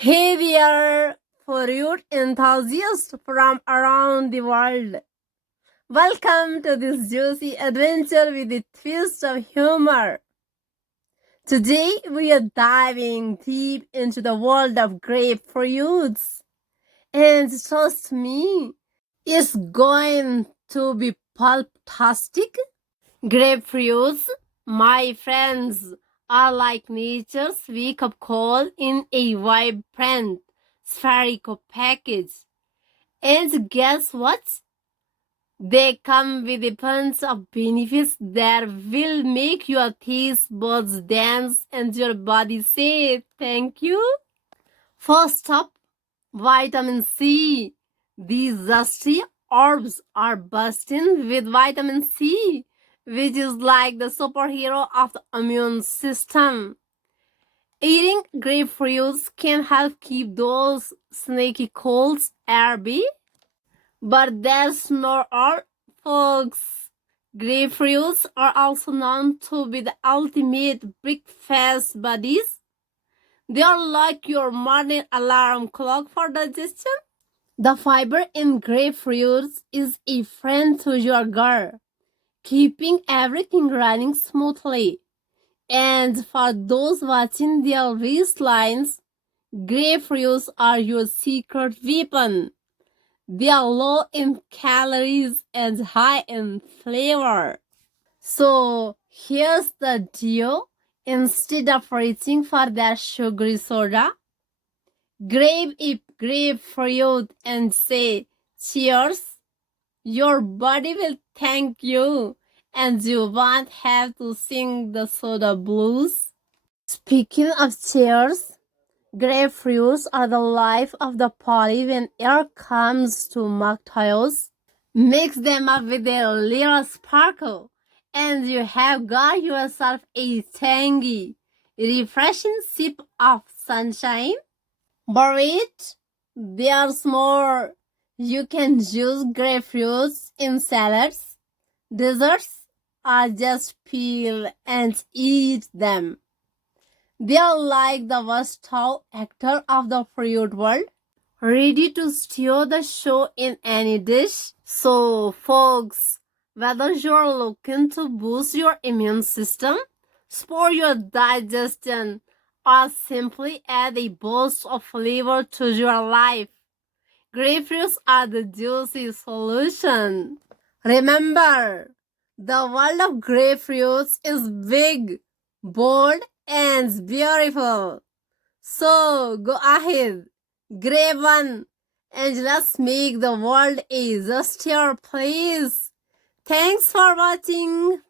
Hey there, fruit enthusiasts from around the world. Welcome to this juicy adventure with a twist of humor. Today we are diving deep into the world of grapefruits. And trust me, it's going to be pulptastic. Grapefruits, my friends, are like nature's wake-up call in a vibrant, spherical package. And guess what? They come with a bunch of benefits that will make your taste buds dance and your body say thank you. First up, vitamin C. These zesty herbs are bursting with vitamin C, which is like the superhero of the immune system. Eating grapefruits can help keep those snaky colds at bay. But that's not all, folks. Grapefruits are also known to be the ultimate breakfast buddies. They are like your morning alarm clock for digestion. The fiber in grapefruits is a friend to your gut, keeping everything running smoothly. And for those watching their waistlines, grapefruits are your secret weapon. They are low in calories and high in flavor. So here's the deal. Instead of reaching for that sugary soda, grab a grapefruit and say cheers. Your body will thank you and you won't have to sing the soda blues. Speaking of cheers, grapefruits are the life of the party when it comes to mocktails. Mix them up with a little sparkle, and you have got yourself a tangy, refreshing sip of sunshine. But wait, there's more. You can use grapefruits in salads, desserts, or just peel and eat them. They are like the versatile actor of the fruit world, ready to steal the show in any dish. So, folks, whether you're looking to boost your immune system, support your digestion, or simply add a burst of flavor to your life, grapefruits are the juicy solution. Remember, the world of grapefruits is big, bold, and beautiful. So go ahead, grab one, and let's make the world a justier place. Thanks for watching.